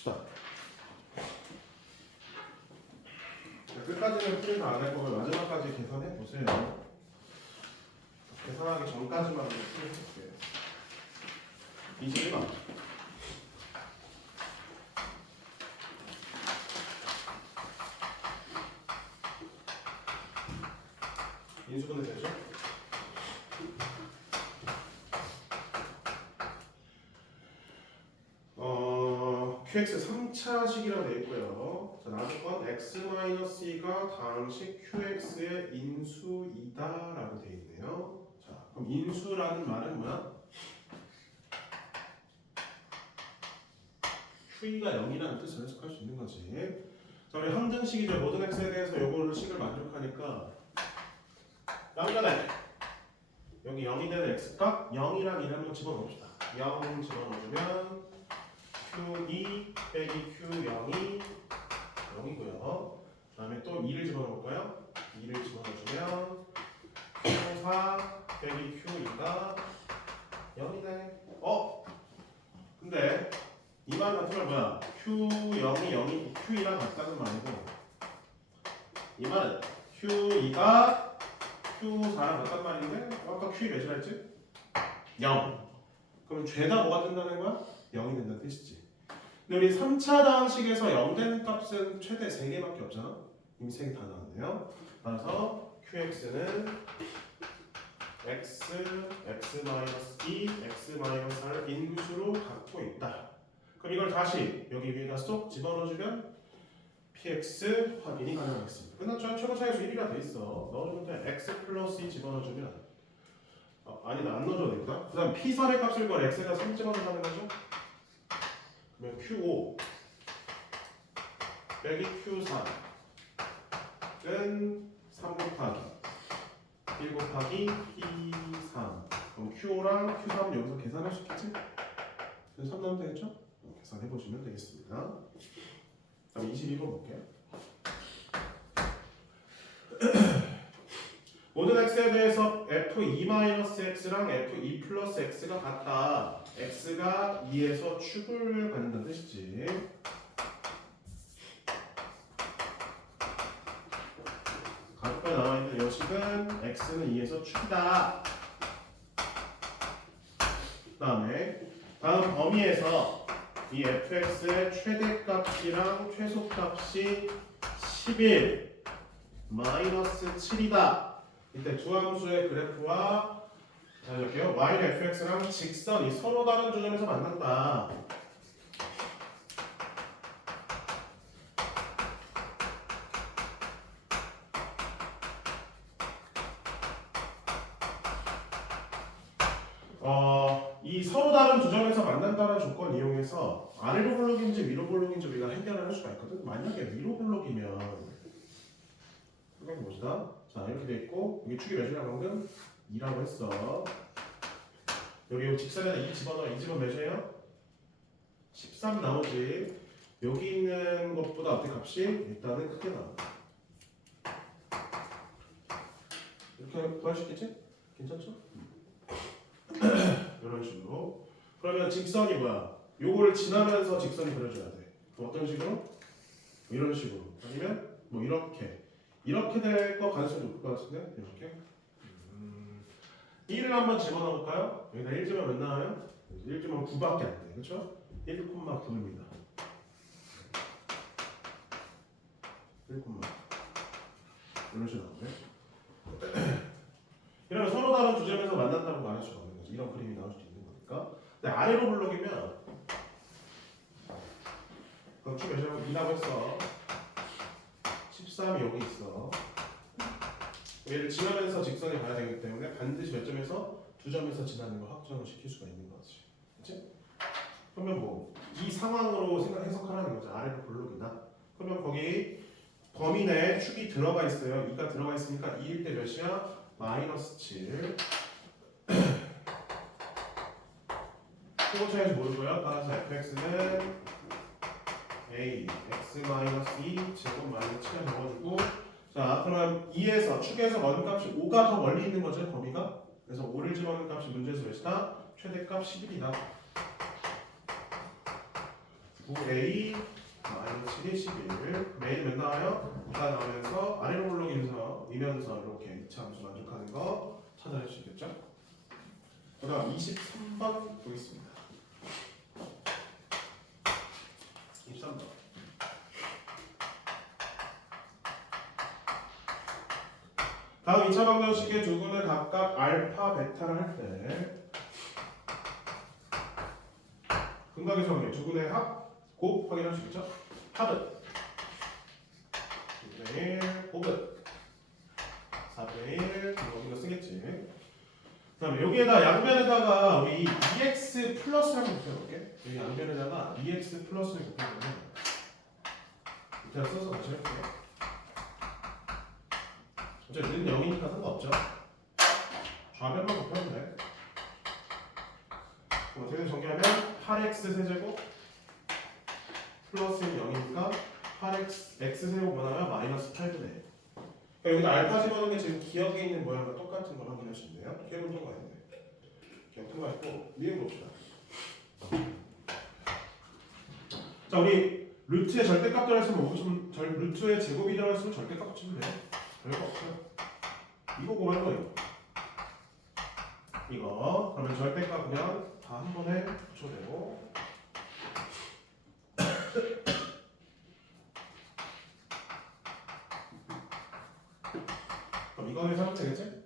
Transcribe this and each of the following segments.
봅시다. 끝까지는 풀이를 안 할 거면 마지막까지 계산해 보세요. 계산하기 전까지만 풀어볼게요. 21번. 인수분해 되죠? QX 3차식이라고 되어 있고요. 자, 나중건 X-2가 다항식 QX의 인수이다라고 되어 있네요. 자, 그럼 인수라는 말은 뭐야? Q가 0이라는 뜻을 해석할 수 있는 거지. 자, 우리 항등식이죠. 모든 X에 대해서 요거를 식을 만족하니까 양변에 여기 0이 되는 X값 0이랑 1을 한번 집어넣읍시다. 0 집어넣으면 Q2 빼기 Q0이 0이고요. 그 다음에 또 2를 집어넣을까요? 2를 집어넣으면 Q4 빼기 Q2가 0이네. 근데 이 말 같은 말 뭐야? Q0이 0이고 Q2랑 같다는 말이고 이 말은 Q2가 Q4랑 같단 말인데 아까 Q2 몇이라 했지? 0. 그럼 죄다 뭐가 된다는 거야? 0이 된다는 뜻이지. 근데 우리 3차 다항식에서 0 되는 값은 최대 3개밖에 없잖아. 이미 3개 다 나왔네요. 따라서 QX는 X, X-2, X-R을 인수로 갖고 있다. 그럼 이걸 다시 여기 위에다 쏙 집어넣어주면 PX 확인이 가능하겠습니다. 끝났죠? 최고 차이수 1이라 돼 있어. 넣어주면 돼. X 플러스 2 집어넣어주면 아니다, 안 넣어줘도 되겠다. 그 다음 P3의 값을 걸 X에다 3 집어넣는다는 거죠? 그러면 Q5 빼기 Q4은 3 곱하기 1 곱하기 P3. 그럼 Q5랑 Q3은 여기서 계산할 수 있겠지? 그래서 3 넣으면 되겠죠? 계산해보시면 되겠습니다. 다음 22번 볼게요. 모든 x에 대해서 f2-x랑 f2 플러스 x가 같다. x가 2에서 축을 갖는다는 뜻이지. 각각에 나와있는 요식은 x는 2에서 축이다. 다음 범위에서 이 fx의 최대값이랑 최소값이 11 마이너스 7이다. 이때 두 함수의 그래프와 자 이렇게요. y는 fx랑 직선이 서로 다른 지점에서 만난다. 이 서로 다른 두 점에서 만난다는 조건 이용해서 아래로 볼록인지 위로 볼록인지 우리가 해결을 할 수가 있거든. 만약에 위로 볼록이면 이건 뭐지다? 자 이렇게 돼 있고 여기 축이 몇이라고 방금? 2라고 했어. 여기 직선에다 2 집어넣어. 2 집어 몇이에요? 13 나오지. 여기 있는 것보다 앞에 값이 일단은 크게 나온다. 이렇게 구할 수 있겠지? 괜찮죠? 이런 식으로. 그러면 직선이 뭐야? 요거를 지나면서 직선이 그려줘야 돼. 어떤 식으로? 이런 식으로. 아니면 뭐 이렇게. 이렇게 될 거 가능성이 높을 것 같은데? 이렇게. 1을 한번 집어넣을까요? 여기다 1 집으면 몇 나와요? 1 집으면 9밖에 안 돼. 그렇죠? 1,9입니다. 1,9. 이런 식으로 나오네. 이러면 서로 다른 두 점에서 만난다고 말할 수가 없는 거지. 이런 그림이 나올 수도 있는 거니까. 근데 아래로 블록이면 그럼 축 몇이라고 2라고 했어. 13이 여기 있어. 얘를 지나면서 직선에 가야 되기 때문에 반드시 몇 점에서 두 점에서 지나는 걸 확정을 시킬 수가 있는 거지. 그렇지? 그러면 뭐 이 상황으로 해석하라는 거죠. 아래로 블록이다. 그러면 거기 범위 내에 축이 들어가 있어요. 2가 들어가 있으니까 2일 때 몇이야? 마이너스 7. 최고차에서 모르고요. 따라서 fx는 a x-2 제곱 마이너스 7을 적어주고 자 그러면 2에서 축에서 먼 값이 5가 더 멀리 있는 거죠. 범위가. 그래서 5를 집어넣는 값이 문제에서 몇이다? 최대값 11이다. 9a 마이너스 7이 11. a는 몇 나와요? 9가 나오면서 아래로 올라오면서 이면서 이렇게 2차 함수 만족하는 거 찾아낼 수 있겠죠? 그 다음 23번 보겠습니다. 23번. 다음 2차 방정식의 두 근을 각각 알파, 베타를 할 때 근각의 성질 두 근의 합, 곱 확인할 수 있죠? 합은 2분의 1, 곱은 4분의 1 이거 쓰겠지. 그 다음에 여기에다 양변에다가 우리 2x 플러스를 한번 곱해볼게. 여기 양변에다가 2x 플러스를 곱해보면 밑에다 써서 다시 할게요. 어차피 는 0이니까 상관없죠. 좌변만 곱하면 돼. 어떻게 정리하면 8x 세제곱 플러스 0이니까 8x x세제곱 뭐냐면 마이너스 8분의 1. 그러니까 여기다 알파 집어넣는 게 지금 기억에 있는 모양과 똑같은 걸 확인하시면 돼요. 기억은 통과했네. 기억 통과했고 미분 봅시다. 자 우리 루트의 절대값 들어있으면 루트의 제곱이 들어있으면 절대값 치면 돼요. 별거 없어요. 이거 구하는 거예요. 이거 그러면 절대값 그냥 다 한 번에 붙여내고 그럼 이거 계산하면 되겠지?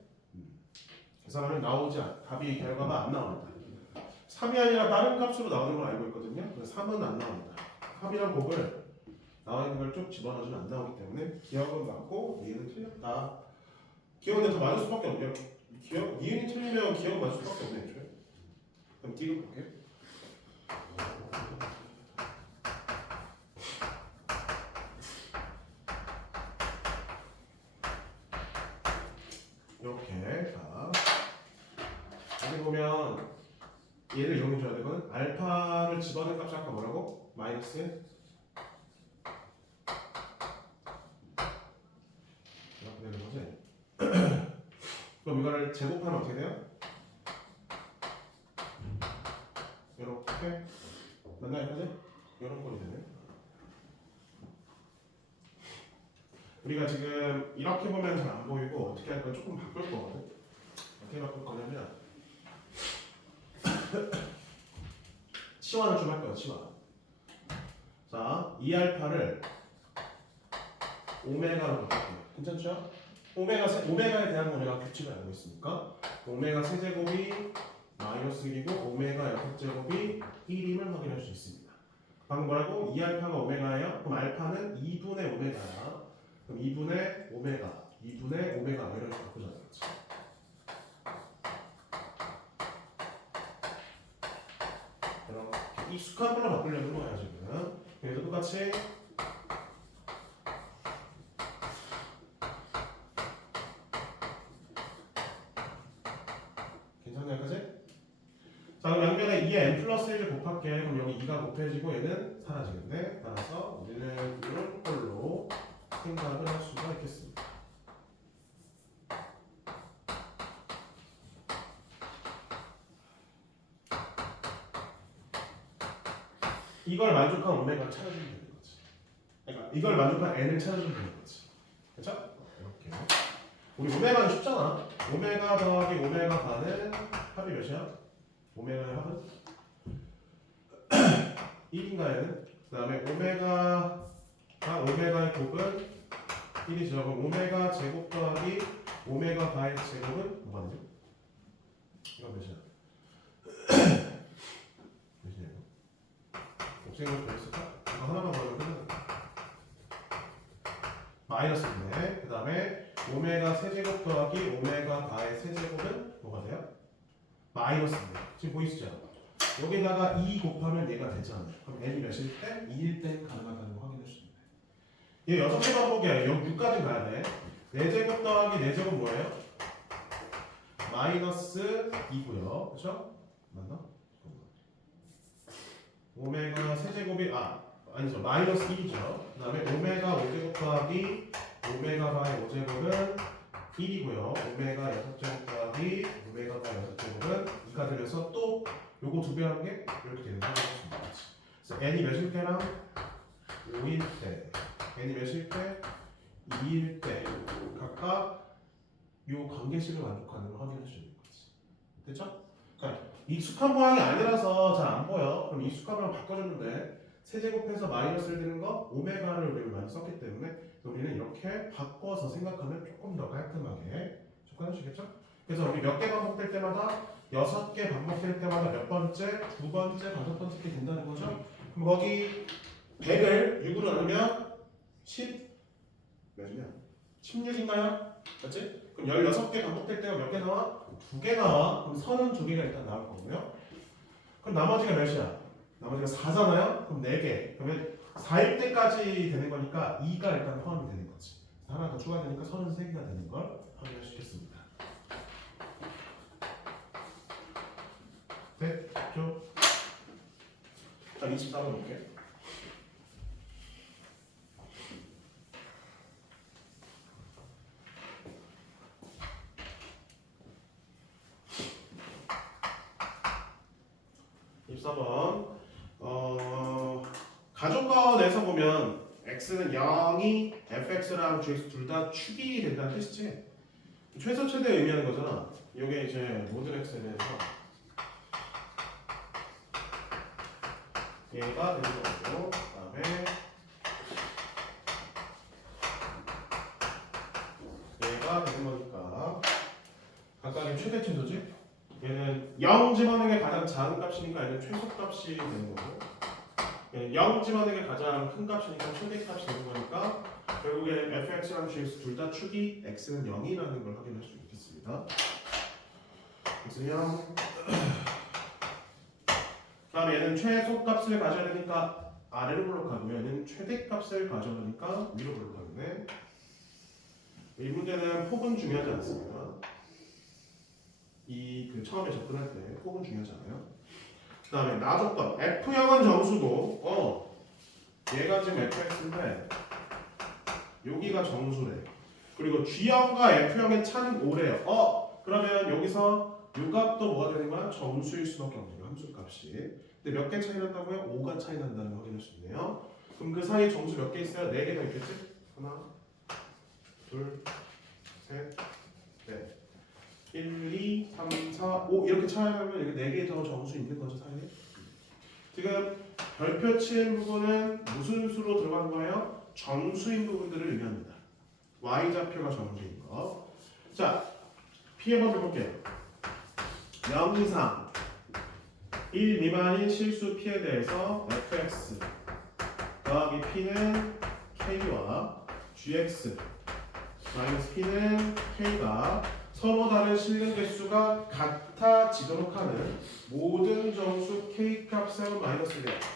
계산하면 나오지 답이 결과가 안 나옵니다. 3이 아니라 다른 값으로 나오는 걸 알고 있거든요. 그래서 3은 안 나옵니다. 합이랑 곱을 나와 있는 걸 쭉 집어넣어주면 안 나오기 때문에 기억은 맞고 니은은 틀렸다. 기억은 더 맞을 수밖에 없네요. 기억 니은이 틀리면 기억 맞을 수밖에 없네요. 애초에. 그럼 D로 볼게요. 이렇게 자 여기 보면 얘를 이용해줘야 되거든. 알파를 집어넣은 값이 아까 뭐라고? 마이너스 이렇게 되는 거지. 그럼 이거를 제곱하면 어떻게 돼요? 이렇게 맞나요? 그지? 이런 꼴이 되네. 우리가 지금 이렇게 보면 잘 안 보이고 어떻게 할 거야? 조금 바꿀 거거든. 어떻게 바꿀 거냐면 치환을 좀 할 거야. 치환. 자, 2알파를 오메가로 바꿀게요. 괜찮죠? 오메가에 대한 거 우리가 규칙을 알고 있으니까 오메가 세제곱이 마이너스 1이고 오메가 6제곱이 1임을 확인할 수 있습니다. 방금 뭐라고? 2알파가 오메가예요? 그럼 알파는 2분의 오메가야. 그럼 2분의 오메가 이런 식으로 바꾸자. 이렇게 익숙한 걸로 바꾸려는 거야 지금. 그래서 똑같이 괜찮냐 그지? 자 그럼 양면에 2에 n 플러스 1을 곱할게. 그럼 여기 2가 곱해지고 얘는 사라지는데 따라서 우리는 이런 걸로 생각을 할 수가 있겠습니다. 이걸 만족한 오메가를 찾아주면 되는 거지. 그러니까 이걸 만족한 n을 찾아주면 되는 거지. 그렇죠? 이렇게. 우리 오메가는 쉽잖아. 오메가 더하기 오메가 반은 합이 몇이야? 오메가의 합은 1인가 얘는? 그 다음에 오메가의 곱은 1이죠. 그럼 오메가 제곱 더하기 오메가 바의 제곱은 뭐가 되죠? 이건 몇이야? 몇이에요? 곱셈을 더했을까? 이거 하나만 더하면 끝나는 거야. 마이너스인데 그 다음에 오메가 세제곱 더하기 오메가 바의 세제곱은 뭐가 돼요? 마이너스인데 지금 보이시죠? 여기다가 2 곱하면 얘가 되잖아요. 그럼 n이 몇일 때? 2일 때 가능하다는 거 확인해 주시면 돼요. 얘 6개 반복이야. 여기 6까지 가야 돼. 4제곱 더하기 4제곱 뭐예요? 마이너스 2고요. 그쵸? 맞나? 오메가 세제곱이 아니죠. 마이너스 1이죠. 그 다음에 오메가 5제곱 더하기 오메가 바의 5제곱은 1이고요. 오메가 6제곱 더하기 오메가 바의 6제곱은 2가 되면서 또 요거 2배 하는 게 이렇게 되는 상황이었습니다. 그래서 n이 몇일 때랑 5일 때, n이 몇일 때, 2일 때 각각 요 관계식을 만족하는 걸 확인할 수 있는 거지. 됐죠? 그러니까 익숙한 모양이 아니라서 잘 안 보여. 그럼 익숙한 모양 바꿔줬는데 세제곱해서 마이너스를 드는 거 오메가를 우리가 많이 썼기 때문에 우리는 이렇게 바꿔서 생각하면 조금 더 깔끔하게 접근하시겠죠? 그래서 우리 몇 개 반복될 때마다 6개 반복될 때마다 몇 번째, 두 번째, 5번째 게 된다는 거죠? 그럼 거기 100을 6으로 나누면 10 몇이냐? 16인가요? 맞지? 그럼 16개 반복될 때가 몇 개 나와? 2개 나와. 그럼 32개가 일단 나올 거고요. 그럼 나머지가 몇이야? 나머지가 4잖아요? 그럼 4개. 그러면 4일 때까지 되는 거니까 2가 일단 포함이 되는 거지. 하나 더 추가되니까 33개가 되는 걸 확인할 수 있겠습니다. 됐죠? 자, 24번 볼게. 가족권에서 보면 x는 0이 fx랑 gx 둘 다 축이 된다는 뜻이지. 최소 최대 의미하는 거잖아. 이게 이제 모든 x에 대해서 얘가 되는 거고, 그다음에 얘가 되는 거니까 각각의 최대칭도지. 얘는 0 집어넣는 게 가장 작은 값이니까 얘는 최소값이 되는 거고, 0 집어넣는 게 가장 큰 값이니까 최대값이 되는 거니까 결국에 fx랑 gx 둘 다 축이 x는 0이라는 걸 확인할 수 있겠습니다. x는 0. 다음에 얘는 최소값을 가져야 되니까 아래로 블록하고 얘는 최대값을 가져가니까 위로 블록하겠네. 이 문제는 폭은 중요하지 않습니다. 이 처음에 접근할 때 폭은 중요하잖아요. 그 다음에 나조건 F형은 정수고 얘가 지금 fx인데 여기가 정수래. 그리고 G형과 F형의 차는 5래요. 그러면 여기서 요 값도 뭐가 되는 거야? 정수일 수밖에 없는 거야. 함수값이. 근데 몇 개 차이 난다고요? 5가 차이 난다는 걸 확인할 수 있네요. 그럼 그 사이에 정수 몇 개 있어요? 4개 더 있겠지? 하나, 둘, 셋, 넷. 1, 2, 3, 4, 5 이렇게 차이 나면 여기 4개 더 정수 있는 거죠, 사이에? 지금 별표 친 부분은 무슨 수로 들어가는 거예요? 정수인 부분들을 의미합니다. y좌표가 정수인 거. 자, P의 법을 볼게요. 0 이상 1 미만인 실수 P에 대해서 fx 더하기 P는 K와 gx 마이너스 P는 K가 서로 다른 실근 개수가 같아지도록 하는 모든 정수 K 값은 마이너스 1이에요.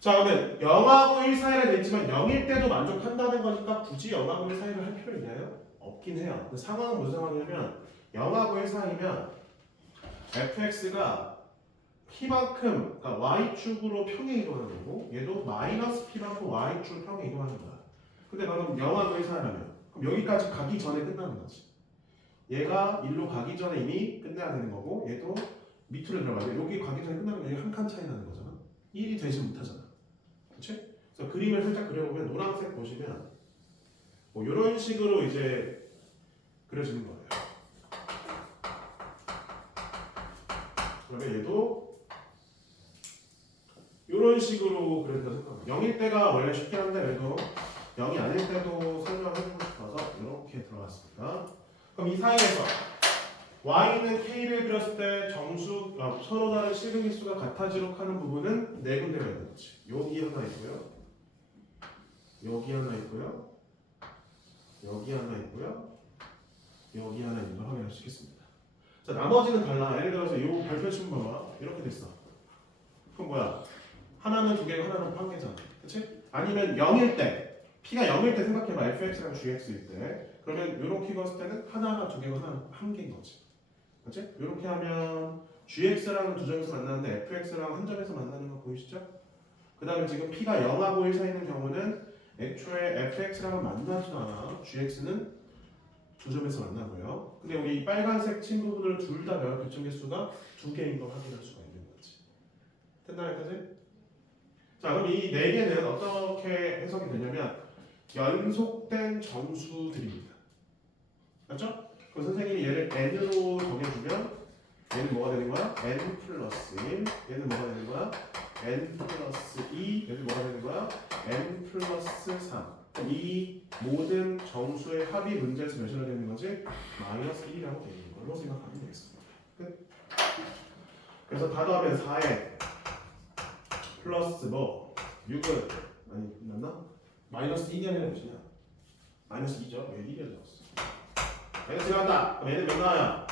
자, 그러면 0하고 1 사이가 됐지만 0일 때도 만족한다는 거니까 굳이 0하고 1 사이를 할 필요 있나요? 없긴 해요. 근데 상황은 무슨 상황이냐면 0하고 1 사이면 fx가 p만큼, 그러니까 y축으로 평행 이동하는 거고 얘도 마이너스 p만큼 y축 평행 이동하는 거야. 근데 방금 0하고 1 사이라면 그럼 여기까지 가기 전에 끝나는 거지. 얘가 1로 가기 전에 이미 끝내야 되는 거고 얘도 밑으로 들어가야 돼. 여기 가기 전에 끝나면 여기 한 칸 차이 나는 거잖아. 1이 되지 못하잖아. 그렇지? 그래서 그림을 살짝 그려보면 노란색 보시면 뭐 이런 식으로 이제 그려지는 거예요. 그러면 얘도 이런 식으로 그린다 생각합니다. 0일 때가 원래 쉽긴 한데 그래도 0이 아닐 때도 설명을 해보고 싶어서 이렇게 들어갔습니다. 그럼 이 사이에서 y는 k를 그렸을 때 정수 서로 다른 실근 개수가 같아지도록 하는 부분은 네 군데가 있는 거지. 여기 하나 있고요. 여기 하나 있고요. 여기 하나 있고요. 여기 하나 있는 걸 확인할 수 있겠습니다. 자, 나머지는 달라. 예를 들어서 이 발표 친구 봐봐. 이렇게 됐어. 그럼 뭐야? 하나는 2개고 하나는 1개잖아. 그치? 아니면 0일 때 P가 0일 때 생각해봐. fx랑 gx일 때 그러면 이렇게 그었을 때는 하나가 2개고 하나는 1개인 거지. 그치? 이렇게 하면 gx랑 두 점에서 만나는데 fx랑 한 점에서 만나는 거 보이시죠? 그 다음에 지금 P가 0하고 1 사이 있는 경우는 애초에 fx랑은 만나지도 않아. gx는 두 점에서 만나고요. 근데 우리 이 빨간색 친 부분을 둘 다 몇 교점 개수가 2개인 걸 확인할 수가 있는 거지. 됐나 여기까지? 자 그럼 이 4개는 어떻게 해석이 되냐면 연속된 정수들입니다. 맞죠? 그럼 선생님이 얘를 n으로 정해주면 얘는 뭐가 되는 거야? n 플러스 1 얘는 뭐가 되는 거야? n 플러스 2 얘는 뭐가 되는 거야? n 플러스 3 이 모든 정수의 합이 문제에서 몇이나 되는 거지? 마이너스 1이라고 되는 걸로 생각하면 되겠습니다. 끝. 그래서 다 더하면 4에 플러스 뭐 6은 아니 맞나? 마이너스 1이 아니라 몇이냐? 마이너스 2죠? 왜 1이 나왔어? 마이너스 1 나왔다. 그럼 얘는 몇 나와요?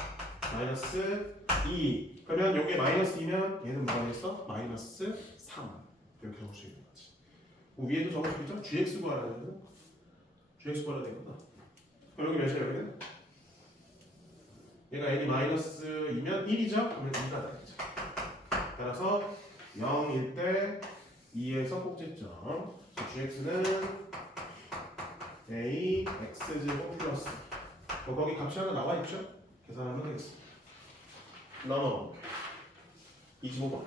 마이너스 2. 그러면 요게 마이너스 2면 얘는 뭐가 되겠어? 마이너스 3. 이렇게 적을 수 있는 거지. 위에도 적을 수 있죠? gx 구하라는 gx 구하라 되구나. 그럼 여기 몇이야 여기는? 얘가 n이 마이너스 2면 1이죠? 그러면 2가 되겠죠. 따라서 0일 때 2에서 꼭지점 gx는 a x제곱 플러스 거기 값이 하나 나와 있죠? 계산하면 되겠습니다. 넘어 25번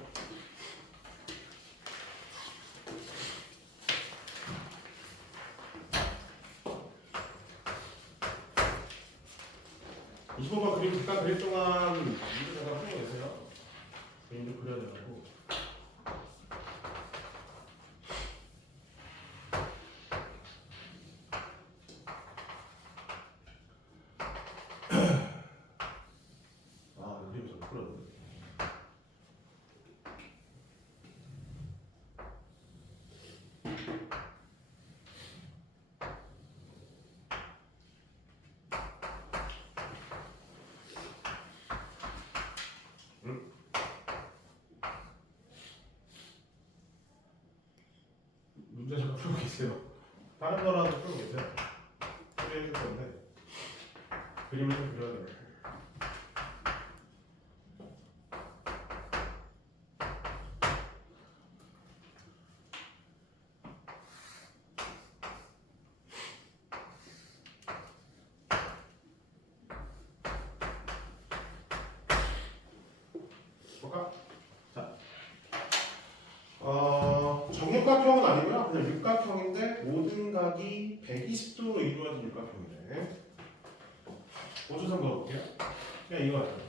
25번 그림 잠깐 그릴 동안 문제 잠깐 풀고 계세요. 그림 좀 그려야 되고 그림 좀 풀어야 돼. 문제 잠깐 풀고 계세요. 다른 거라도 풀고 계세요. 풀이해줄 건데 그림을 좀 그려야 돼요. 볼까? 자, 정육각형은 아니고요. 그냥 육각형인데 모든 각이 120도로 이루어진 육각형이래. 5초선 넣어볼게요. 그냥 이거예요.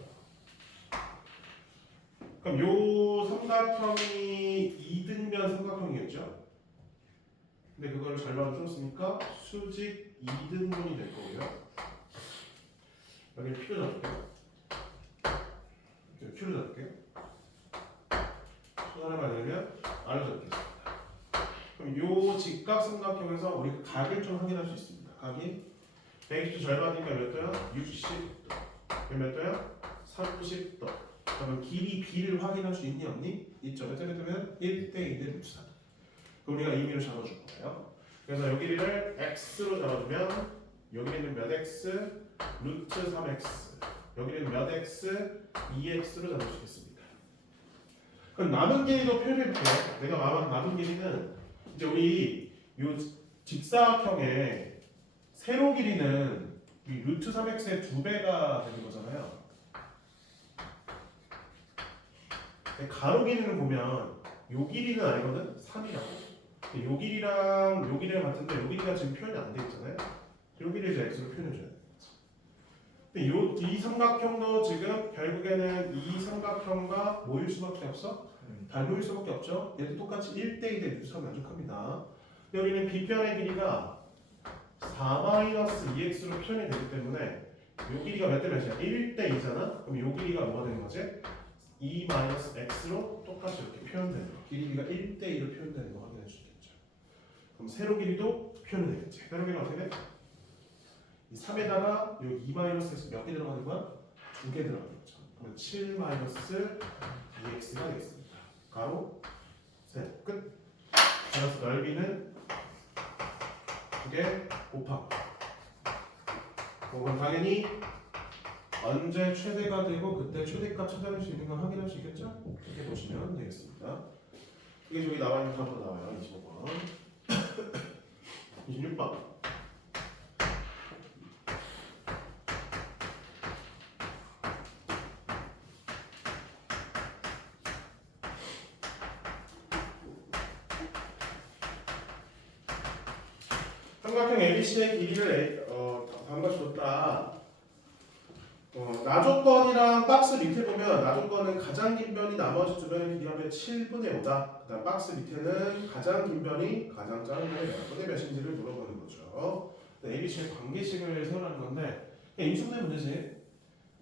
그럼 요 삼각형이 2등변 삼각형이겠죠? 근데 그거를 절반을 풀었으니까 수직 2등분이 될 거고요. 여기를 P로 잡을게요. Q로 잡을게요. 손 하나만 내면 R로 잡겠습니다. 그럼 요 직각삼각형에서 우리 각을 좀 확인할 수 있습니다. 각이 120도 절반이니까 몇 도야? 60도. 몇 도야? 30도. 그러면 길이 B를 확인할 수 있니 없니? 있죠. 몇 대 몇 대면 1대 2대 루트 4. 그럼 우리가 임의로 잡아줄 거예요. 그래서 여기를 x로 잡아주면 여기는 몇 x? 루트 3x. 여기는 몇 x? 2x로 잡아주겠습니다. 그럼 남은 길이도 표현해볼게요. 내가 남은 길이는 이제 우리 요 직사각형의 세로 길이는 이 루트 3x의 2배가 되는 거잖아요. 가로 길이는 보면 요 길이는 아니거든? 3이라고. 요 길이랑 요 길이랑 같은데 요 길이가 지금 표현이 안 돼 있잖아요. 요 길이를 이제 x로 표현해 줘야 돼. 근데 이 삼각형도 지금 결국에는 이 삼각형과 모일 수밖에 없어? 닮을 수밖에 없죠. 얘도 똑같이 1대 2대 루트 3 만족합니다. 여기는 B변의 길이가 4-2x로 표현이 되기 때문에 요 길이가 몇 대 몇이야? 1대 2잖아? 그럼 요 길이가 뭐가 되는 거지? 2-x로 똑같이 이렇게 표현되는 거. 길이가 1대 2로 표현되는 거 확인해 주겠죠. 그럼 세로 길이도 표현이 되겠지. 세로 길이는 어떻게 돼? 이 3에다가 요 2-x에서 몇 개 들어가는 거야? 2개 들어가는 거죠. 그러면 7-2x가 되겠습니다. 가로 셋 끝. 따라서 넓이는 2개 곱하고 그건 당연히 언제 최대가 되고 그때 최대값 찾아낼 수 있는 걸 확인할 수 있겠죠? 이렇게 보시면 되겠습니다. 이게 저기 나와 있는 답으로 나와요. 25번 26번 삼각형 ABC의 길이를 다음과 같이 줬다. 나조건이랑 박스 밑에 보면 나조건은 가장 긴 변이 나머지 두 변의 길이 합의 7분의 5다. 그다음 박스 밑에는 가장 긴 변이 가장 작은 변이 몇 분의 몇인지를 물어보는 거죠. ABC의 관계식을 세우라는 건데 인수분해 문제지.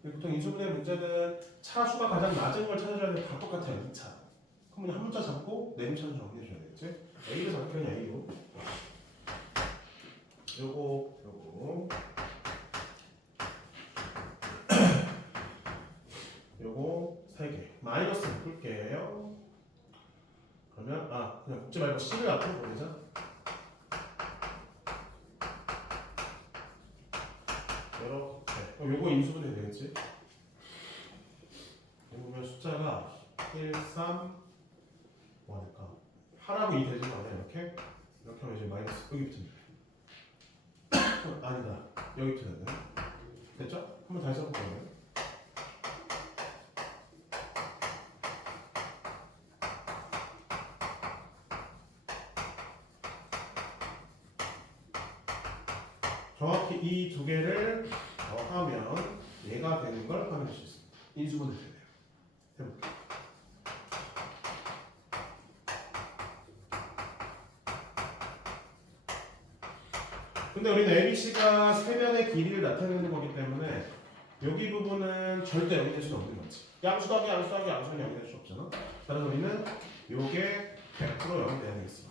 보통 인수분해 문제는 차수가 가장 낮은 걸 찾아줘야 돼. 다 똑같아요. 2차. 그럼 그냥 한 문자 잡고 네 문자는 정리해줘야 되겠지. A를 잡으면 A로. 요거 세 개. 마이너스 묶을게요. 그러면 그냥 묶지 말고 C를 앞으로 보내자. 이렇게. 요거 인수분해 되겠지? 보면 숫자가 1, 3, 뭐 할까? 8하고 2 되지 않아요? 이렇게 하면 이제 마이너스 여기 붙으면 아니다. 여기 붙어야 돼. 됐죠? 한번 다시 해볼게요. 정확히 이 두 개를 더하면 얘가 되는 걸 확인할 수 있습니다. 인수분해 되네요. 해볼게요. 근데 우리는 ABC가 세 변의 길이를 나타내는 거기 때문에 여기 부분은 절대 0이 될 수는 없는 거지. 양수 더하기 양수 더하기 양수는 0이 될 수 없잖아. 따라서 우리는 요게 100% 0이 돼야 되겠어.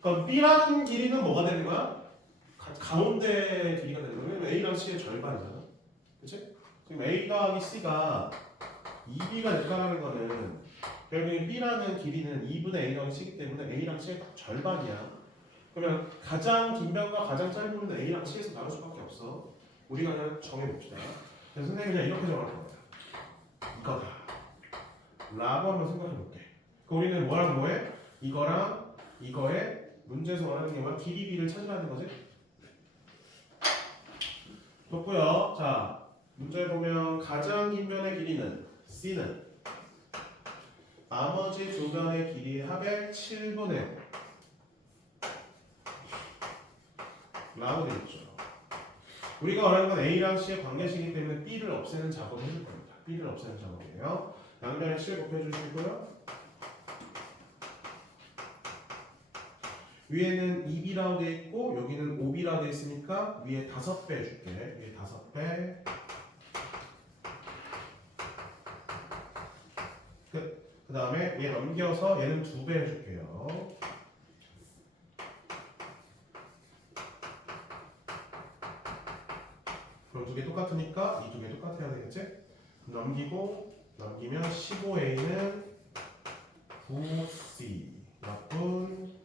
그럼 B라는 길이는 뭐가 되는 거야? 가운데 길이가 되는 거야. 왜냐면 A랑 C의 절반이잖아. 그치? 지금 A 더하기 C가 2B가 될까라는 거는 결국에 B라는 길이는 2분의 A 더하기 C이기 때문에 A랑 C의 딱 절반이야. 그러면 가장 긴 변과 가장 짧은 변은 A랑 C에서 나눌 수밖에 없어. 우리가 그냥 정해봅시다. 그래서 선생님이 그냥 이렇게 정할 겁니다. 이거다 라고 한번 생각해볼게. 그럼 우리는 뭐랑 뭐해? 이거랑 이거에 문제에서 원하는 게 뭐야? 길이 B를 찾으라는 거지? 좋고요. 자, 문제 보면 가장 긴 변의 길이는 C는 나머지 두 변의 길이 합의 7분의 5 라고 되어 있죠. 우리가 원하는 건 A랑 C의 관계식이기 때문에 B를 없애는 작업을 해줄 겁니다. B를 없애는 작업이에요. 양변에 7 곱해주시고요. 위에는 2B라고 되어 있고 여기는 5B라고 되어 있으니까 위에 5배 해줄게. 위에 5배. 끝. 그 다음에 얘 넘겨서 얘는 2배 해줄게요. 그럼 두 개 똑같으니까 이 두 개 똑같아야 되겠지? 넘기면 15A는 9C 약분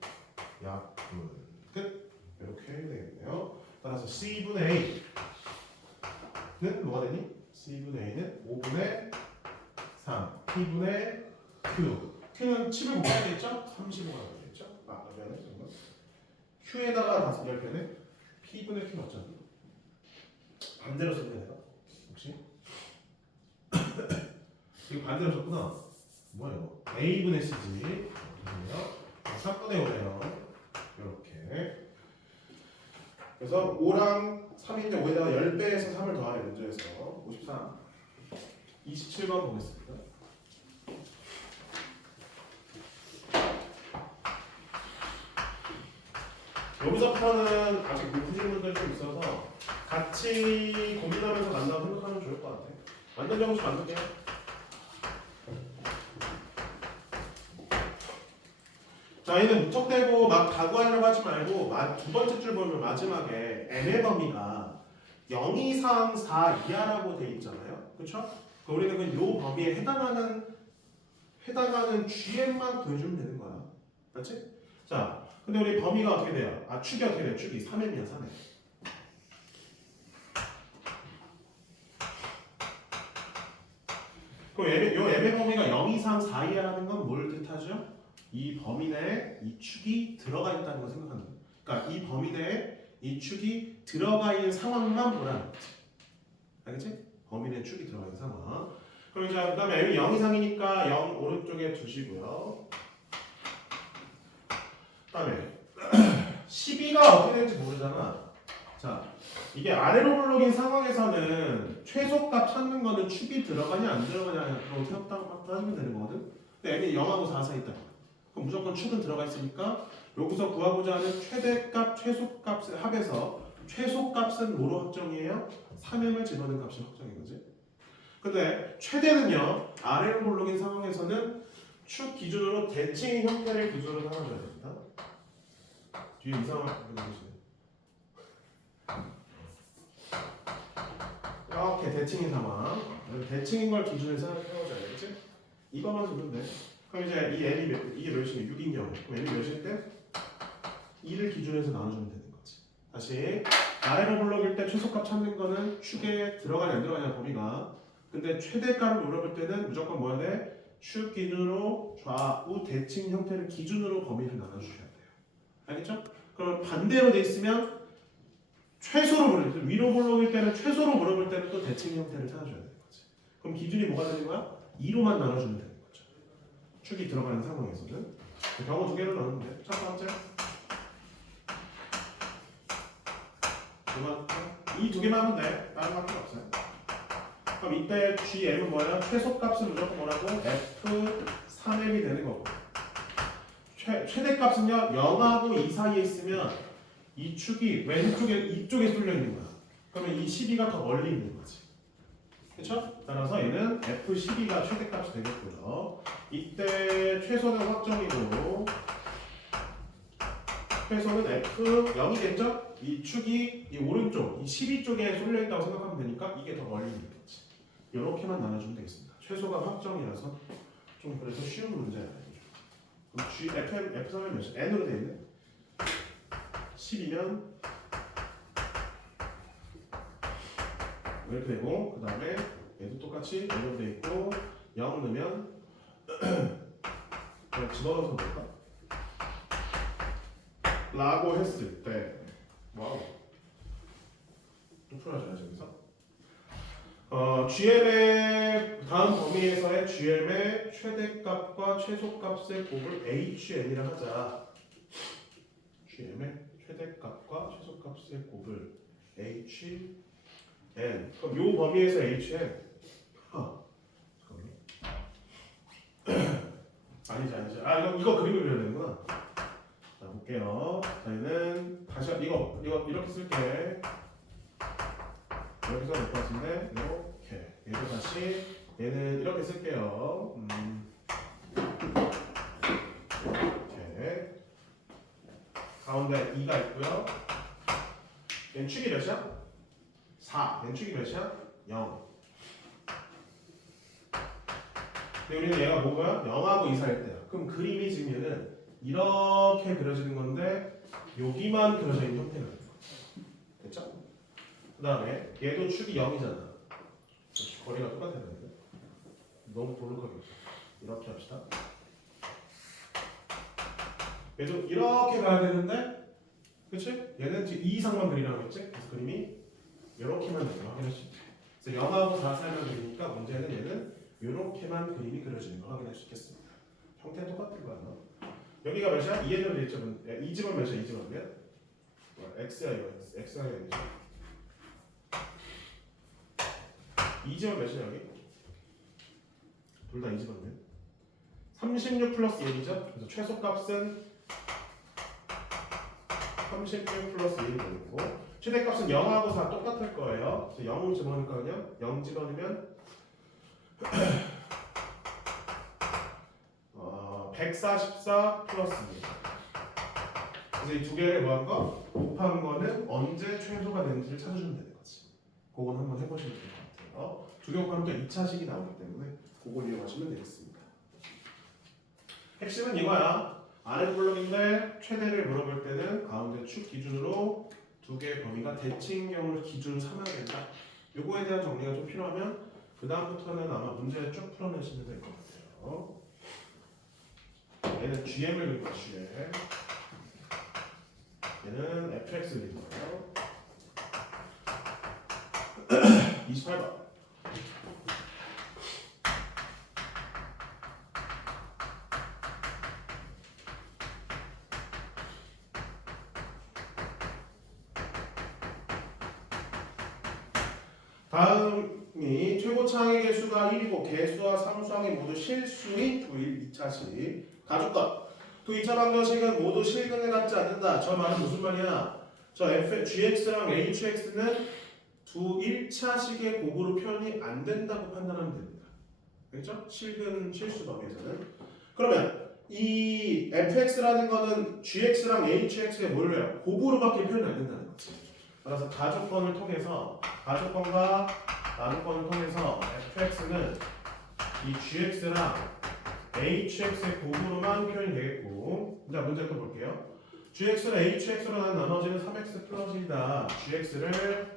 끝. 이렇게 해야 되겠네요. 따라서 C분의 A는 뭐가 되니? C분의 A는 5분의 3 P분의 Q. Q는 7을 곱해야 되겠죠? 35가 되겠죠? 미안해. Q에다가 10배네. P분의 Q 맞잖아. 반대로 썼네 내가. 혹시? 이거 반대로 썼구나. 뭐야 이거? A분의 C지. 그래요? 3분의 5네요. 이렇게. 그래서 5랑 3인데 5에다가 10배에서 3을 더하래 문제에서 53. 27번 보겠습니다. 여기서부터는 아직 못 푸신 분들 좀 있어서 같이 고민하면서 간다고 생각하면 좋을 것 같아. 만든 적 없이 만들게요. 자, 얘는 무턱대고 막 가구하려고 하지 말고 두 번째 줄 보면 마지막에 n의 범위가 0 이상 4 이하라고 돼 있잖아요. 그렇죠? 우리는 그 요 범위에 해당하는 gm만 구해주면 되는 거야. 맞지? 자, 근데 우리 범위가 어떻게 돼요? 축이 어떻게 돼요? 축이 3m이야, 3m. 그럼 요 m의 범위가 0 이상 4 이하라는 건 뭘 뜻하죠? 이 범위 내에 이 축이 들어가 있다는 걸 생각하는 거예요. 그러니까 이 범위 내에 이 축이 들어가 있는 상황만 보라는 거지. 알겠지? 범위 내에 축이 들어가 있는 상황. 그럼 자, 그다음에 m이 0 이상이니까 0 오른쪽에 두시고요. 그다음에 12 C가 어떻게 될지 모르잖아. 자, 이게 아래로 블록인 상황에서는 최소값 찾는 거는 축이 들어가냐 안 들어가냐 그거 태웠다고 따지면 되는 거거든. 근데 N이 0하고 4 사이 있다. 그럼 무조건 축은 들어가 있으니까 여기서 구하고자 하는 최대값, 최소값의 합에서 최소값은 뭐로 확정이에요? 3M을 집어넣은 값이 확정인 거지. 근데 최대는요, 아래로 블록인 상황에서는 축 기준으로 대칭 형태를 기준으로 삼아줘야 됩니다. 뒤에 이상한 부분이 보시네. 이렇게 대칭인 상황. 대칭인 걸 기준으로 세워줘야 되겠지? 이거만 주면 돼. 그럼 이제 이 N이 이게 몇이면 6인 경우. 그럼 N이 몇일 때? 2를 기준으로 해서 나눠주면 되는 거지. 다시 아래로 블록일 때 최소값 찾는 거는 축에 들어가냐 안 들어가냐 범위가. 근데 최대값을 물어볼 때는 무조건 뭐야 돼? 축 기준으로 좌우 대칭 형태를 기준으로 범위를 나눠주셔야 돼요. 알겠죠? 그럼 반대로 돼 있으면 최소로 물어볼 때 위로 블록일 때는 최소로 물어볼 때는 또 대칭 형태를 찾아줘야 되는 거지. 그럼 기준이 뭐가 되는 거야? 2로만 나눠주면 되는 거죠. 축이 들어가는 상황에서는 경우 두 개로 나누는데 첫 번째 이 두 개만 하면 돼. 다른 거 필요 없어요. 그럼 이때 GM은 뭐야? 최소값은 무조건 뭐라고? F3M이 되는 거고 최대값은요 0하고 2 사이에 있으면 이 축이 왼쪽에 이쪽에 쏠려 있는 거야. 그러면 이 12가 더 멀리 있는 거지. 그렇죠? 따라서 얘는 F12가 최대값이 되겠고요. 이때 최소는 확정이고 최소는 F0이겠죠? 이 축이 이 오른쪽, 이 12쪽에 쏠려 있다고 생각하면 되니까 이게 더 멀리 있는 거지. 이렇게만 나눠주면 되겠습니다. 최소가 확정이라서 좀 그래서 쉬운 문제예요. 그럼 G, F3은 몇이야? N으로 되어 있네. 10이면 이렇게 되고 그 다음에 얘도 똑같이 N으로 되어 있고 0 넣으면 그냥 집어넣어서 볼까? 라고 했을 때 와우 또 풀어줘야지 여기서 GM의 다음 범위에서의 GM의 최대값과 최소값의 곱을 HN이라 하자. GM의 최대값과 최소값의 곱을 HN. 그럼 요 범위에서 HN. 아니지. 이거 그림을 그려야 되는구나. 자 볼게요. 저희는 다시 이거 이렇게 쓸게. 여기서 될 것 같은데 이렇게 얘도 다시 얘는 이렇게 쓸게요. 이렇게 가운데 2가 있고요. 얘는 축이 몇이야? 4. 얘는 축이 몇이야? 0. 근데 우리는 얘가 뭐가 0하고 2 사이일 때야. 그럼 그림이 지금 얘는 이렇게 그려지는 건데 여기만 그려져 있는 형태가 되는 거야. 됐죠? 그 다음에 얘도 축이 0이잖아. 거리가 똑같아야 되는데 너무 볼록하게 이렇게 합시다. 얘도 이렇게 가야 되는데 그치? 얘는 지금 2 이상만 그리라고 했지? 그래서 그림이 이렇게만 되는 거 확인할 수 있대. 그래서 0하고 4 사이만 그리니까 문제는 얘는 이렇게만 그림이 그려지는 거 확인할 수 있겠습니다. 형태는 똑같은 거야. 여기가 몇이야? 2N으로 되어 있죠? 2집은 몇이야? 2집은 몇? X야 이거 X야 이거 2집은 몇이야 여기? 둘 다 2집었네. 36 플러스 1이죠? 그래서 최소값은 36 플러스 1이 되고 최대값은 0하고 4 똑같을 거예요. 그래서 0을 집어넣으니까 그냥 0 집어넣으면 144 플러스 2. 그래서 이 두 개를 뭐한 거? 곱한 거는 언제 최소가 되는지를 찾아주면 되는 거지. 그건 한번 해보시면 될 것 같아요. 두 개 곱하면 또 2차식이 나오기 때문에 그걸 이용하시면 되겠습니다. 핵심은 이거야. 아래 블록인데 최대를 물어볼 때는 가운데 축 기준으로 두 개의 범위가 대칭형을 기준 삼아야 된다. 요거에 대한 정리가 좀 필요하면 그 다음부터는 아마 문제 쭉 풀어내시면 될 것 같아요. 얘는 GM을 그린 거야, GM. 얘는 FX를 그린 거예요. 28번. 다음이 최고차항의 개수가 1이고 개수와 상수항이 모두 실수인 두 2차식 가족과 두 2차 방정식은 모두 실근에 갖지 않는다. 저 말은 무슨 말이야? 저 gx랑 hx는 두 1차식의 곱으로 표현이 안 된다고 판단하면 됩니다. 그렇죠? 실근 실수 범위에서는. 그러면 이 fx라는 거는 gx랑 hx의 뭘 해요? 곱으로밖에 표현이 안 된다는 거지. 그래서 가족권을 통해서 가족권과 나눗권을 통해서 fx는 이 gx랑 hx의 곱으로만 표현이 되겠고, 자 문제 또 볼게요. gx를 hx로 나눈 나머지는 3x 플러스 1이다. gx를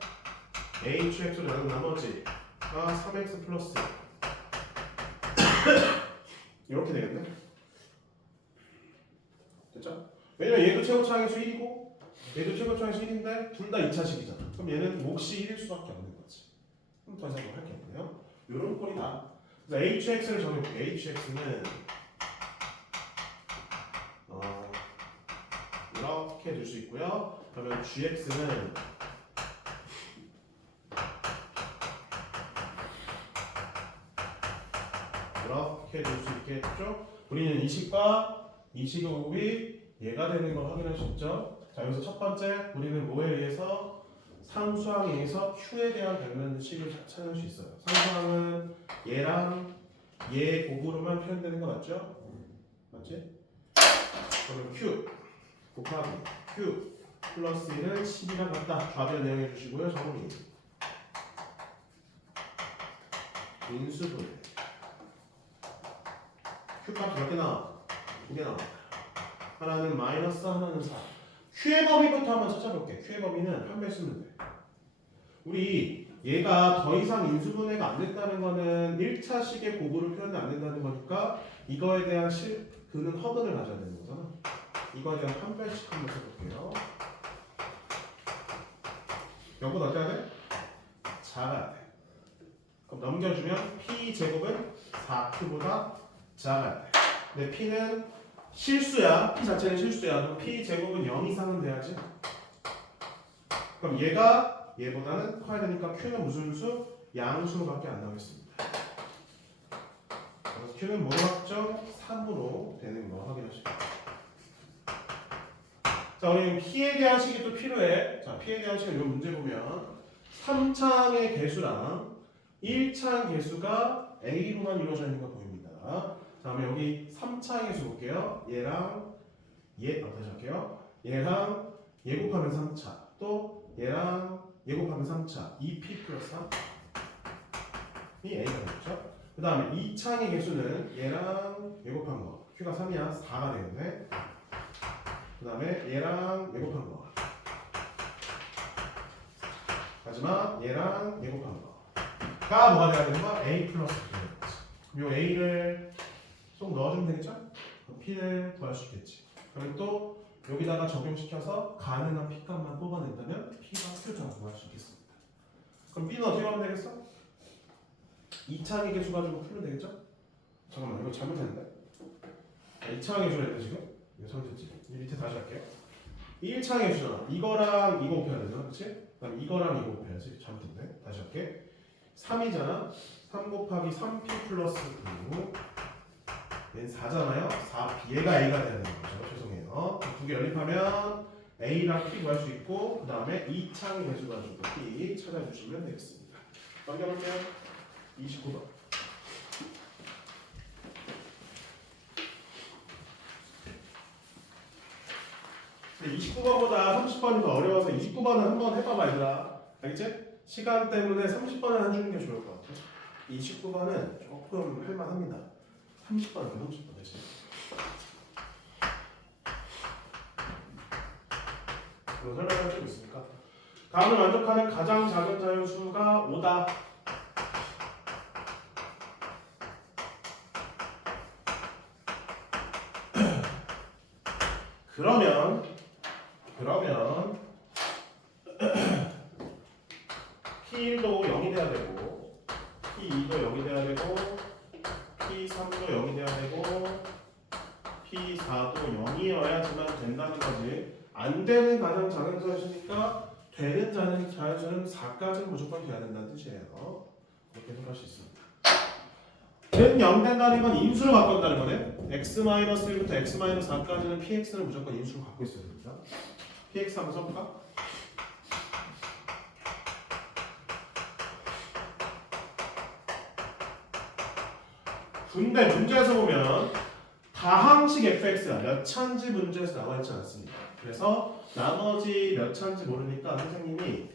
hx로 나눈 나머지가 3x 플러스 이렇게 되겠네. 됐죠? 왜냐면 얘도 최고차항의 수 1이고 얘도 최고차항의 수 1인데 둘 다 2차식이잖아. 그럼 얘는 몫이 1일 수밖에 없는 거지. 그럼 더 이상 뭐 할 게 없네요. 요런 꼴이다. 그래서 hx를 정해볼게요. hx는 이렇게 줄 수 있고요. 그러면 gx는 이렇게 줄 수 있겠죠? 우리는 이 식과 이 식의 곱이 얘가 되는 걸 확인할 수 있죠? 자, 여기서 첫 번째 우리는 뭐에 의해서 상수항에 의해서 q에 대한 관련 식을 찾을 수 있어요. 상수항은 얘랑 얘 곱으로만 표현되는 거 맞죠? 맞지? 그러면 q 곱하기 q 플러스 1은 10이랑 같다. 좌변 내용해 주시고요. 정리 인수분 q 값 몇 개 나와? 2개 나와. 하나는 마이너스, 하나는 4. q의 범위부터 한번 찾아볼게. q의 범위는 한 배 쓰면 돼. 우리 얘가 더 이상 인수분해가 안 됐다는 거는 1차식의 곱으로 표현이 안 된다는 거니까 이거에 대한 그는 허근을 가져야 되는 거잖아. 이거에 대한 한 배씩 한번 써볼게요. 여보다 어때야 돼? 작아야 돼. 그럼 넘겨주면 p 제곱은 4q보다 작아야 돼. 근데 p는 실수야. p 자체는 실수야. 그럼 p 제곱은 0 이상은 돼야지. 그럼 얘가 얘보다는 커야 되니까 q는 무슨 수? 양수로밖에 안 나오겠습니다. 그래서 q는 뭐로 확정? 3으로 되는 거 확인하시고. 자, 우리 p에 대한 식이 또 필요해. 자, p에 대한 식은 이 문제 보면 3차항의 개수랑 1차항 개수가 a로만 이루어져 있는 거 보입니다. 자, 그럼 여기 3차항의 수 볼게요. 얘랑 다시 할게요. 얘랑 얘 곱하면 3차, 또 얘랑 얘 곱하면 3차, 2p 플러스 3이 a가 되겠죠. 그 다음에 2차항의 개수는 얘랑 얘 곱한 거, q가 3이야, 4가 되겠네. 그 다음에 얘랑 얘 곱한 거, 마지막 얘랑 얘 곱한 거가 뭐가 돼야 되는 거야? a 플러스 2가 되는 거지. 그럼 요 a를 쏙 넣어주면 되겠죠? 그럼 p를 구할 수 있겠지. 그럼 또 여기다가 적용시켜서 가능한 p값만 뽑아낸다면 p가 q 정도 구할 수 있겠습니다. 그럼 b는 어떻게 하면 되겠어? 2차항의 개수 가지고 풀면 되겠죠? 잠깐만, 이거 잘못했는데? 2차항의 개수를 했네 지금? 이거 잘못했지? 이 밑에 다시 할게요. 1차항의 개수잖아. 이거랑 이거 곱해야 되잖아, 그렇지? 그다음 이거랑 이거 곱해야지. 잘못했네. 다시 할게. 3이잖아. 3 곱하기 3p 플러스 9. 얘는 4잖아요. 4p. 얘가 a가 되는 거죠. 죄송해요. 두 개 연립하면 a랑 p 구할 수 있고, 그 다음에 2차항의 개수 가지고 p 찾아주시면 되겠습니다. 넘겨볼게요. 29번. 29번보다 30번이 더 어려워서 29번은 한번 해봐봐 얘들아. 알겠지? 시간 때문에 30번은 해주는 게 좋을 것 같아. 29번은 조금 할만합니다. 30번은 30번 대신. 그거 설명할 줄 있으니까. 다음을 만족하는 가장 작은 자연수가 5다. 그러면 P1도 0이 돼야 되고 P2도 0이 돼야 되고 P3도 0이 돼야 되고 P4도 0이어야지만 된다는 거지. 안 되는 가장 작은 자연수니까 되는 자연수는 4까지는 무조건 돼야 된다는 뜻이에요. 그렇게 생각할 수 있습니다. 는 0 된다는 건 인수를 바꾼다는 거네. x-1부터 x-4까지는 px를 무조건 인수로 갖고 있어야 됩니다. px 한번 써볼까? 근데 문제에서 보면 다항식 fx가 몇 차인지 문제에서 나와 있지 않습니다. 그래서 나머지 몇 차인지 모르니까 선생님이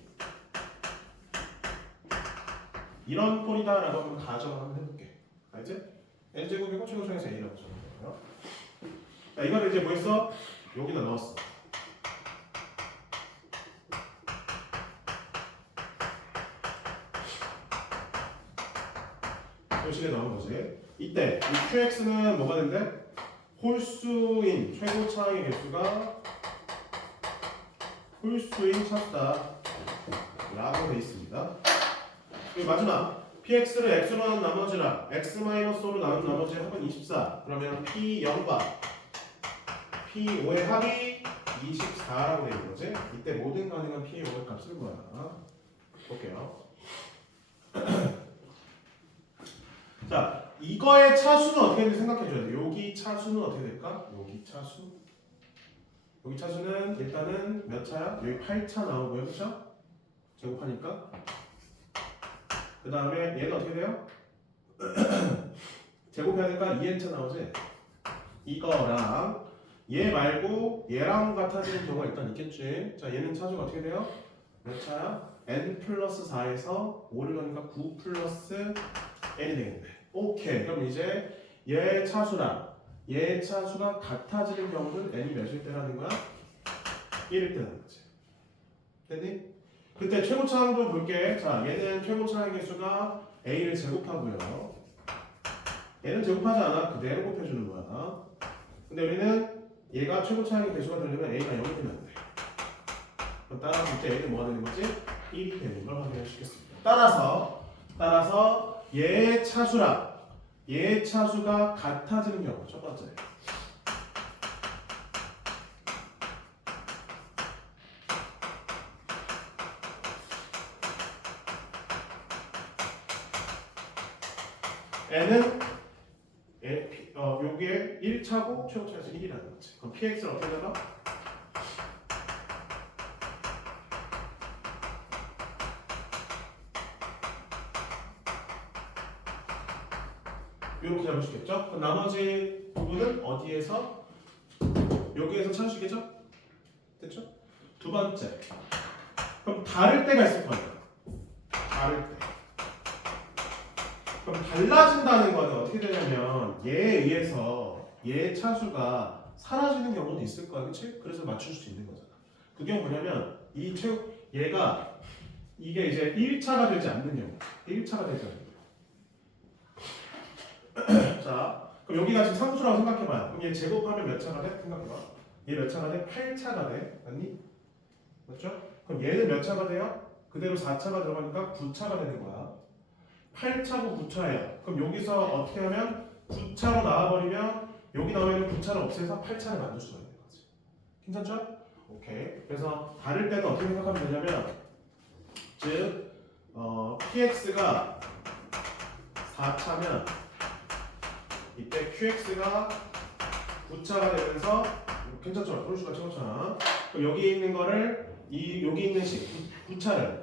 이런 꼴이다라고 한번 가정을 한번 해볼게. 알지? n제곱이고 최고점에서 a라고 적는 거예요. 자, 이거를 이제 뭐 했어? 여기다 넣었어. 이 식에 넣은 거지. 이때 이 qx는 뭐가 된대? 홀수인 최고 차항의 개수가 홀수인 차수다 라고 되어 있습니다. 그리고 마지막 px를 x로 나눈 나머지랑 x-5로 나눈 나머지 합은 24. 그러면 p0과 p5의 합이 24라고 되어 있는 거지. 이때 모든 가능한 p5의 값을 구하라. 볼게요. 자, 이거의 차수는 어떻게 되는지 생각해줘야 돼. 여기 차수는 어떻게 될까? 여기 차수. 여기 차수는 일단은 몇 차야? 여기 8차 나오고요, 그렇죠? 제곱하니까. 그 다음에 얘는 어떻게 돼요? 제곱해야 되니까 2n차 나오지? 이거랑 얘 말고 얘랑 같아지는 경우가 일단 있겠지. 자, 얘는 차수가 어떻게 돼요? 몇 차야? n 플러스 4에서 5를 넣으니까 9 플러스 n이 되겠네. 오케이. 그럼 이제 얘 차수랑 얘 차수가 같아지는 경우는 n이 몇일 때라는 거야? 1일 때라는 거지. 됐니? 그때 최고차항도 볼게. 자, 얘는 최고차항의 개수가 a를 제곱하고요. 얘는 제곱하지 않아. 그대로 곱해주는 거야. 근데 우리는 얘가 최고차항의 개수가 되려면 a가 0이 되면 안 돼. 그럼 따라서 이때 a는 뭐가 되는 거지? 1이 되는 걸 확인해 주겠습니다. 따라서 얘의 차수랑 얘의 차수가 같아지는 경우 첫 번째. n은 여기에 1차고 최고차에서 1이라는 거지. 그럼 px를 어떻게 잡아? 이렇게 잡을 수 있겠죠? 그럼 나머지 부분은 어디에서? 여기에서 찾으시겠죠? 됐죠? 두 번째. 그럼 다를 때가 있을 거예요. 다를 때. 그럼 달라진다는 거는 어떻게 되냐면 얘에 의해서 얘의 차수가 사라지는 경우도 있을 거야, 그렇지? 그래서 맞출 수 있는 거잖아. 그게 뭐냐면 얘가 이게 이제 1차가 되지 않는 경우, 1차가 되지 않는 경우. 자, 그럼 여기가 지금 상수라고 생각해봐요. 그럼 얘 제곱하면 몇 차가 돼? 생각해봐. 얘 몇 차가 돼? 8차가 돼, 맞니? 맞죠? 그럼 얘는 몇 차가 돼요? 그대로 4차가 들어가니까 9차가 되는 거야. 8차고 9차예요. 그럼 여기서 어떻게 하면 9차로 나와버리면 여기 나와 있는 9차를 없애서 8차를 만들 수가 있는 거지. 괜찮죠? 오케이. 그래서 다를 때는 어떻게 생각하면 되냐면 즉 px가 4차면 이때 qx가 9차가 되면서 괜찮죠? 홀수가 최고차. 그럼 여기 있는 거를 여기 있는 9차를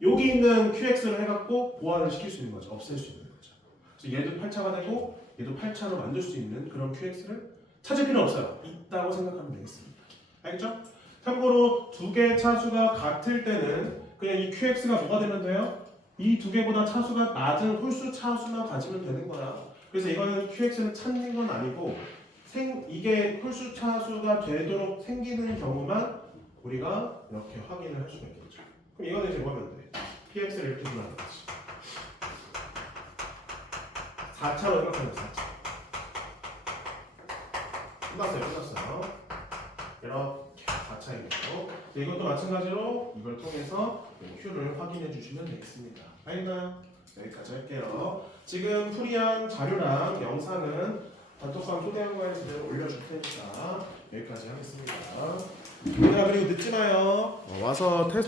여기 있는 qx를 해갖고 보완을 시킬 수 있는 거죠. 없앨 수 있는 거죠. 그래서 얘도 8차가 되고 얘도 8차로 만들 수 있는 그런 qx를 찾을 필요 없어요. 있다고 생각하면 되겠습니다. 알겠죠? 참고로 두 개의 차수가 같을 때는 그냥 이 qx가 뭐가 되면 돼요? 이 두 개보다 차수가 낮은 홀수 차수만 가지면 되는 거야. 그래서 이거는 qx를 찾는 건 아니고 이게 홀수 차수가 되도록 생기는 경우만 우리가 이렇게 확인을 할 수가 있겠죠. 그럼 이거는 이제 뭐 하면 돼? px를 이렇게 구하는 거지. 4차로 생각하면 4차. 끝났어요. 이렇게 4차이고 이것도 마찬가지로 이걸 통해서 q를 확인해 주시면 되겠습니다. 알겠나요? 여기까지 할게요. 지금 풀이한 자료랑 영상은 단톡방 초대한 그대로 올려줄 테니까 여기까지 하겠습니다. 그리고 늦지 마요. 와서 테스트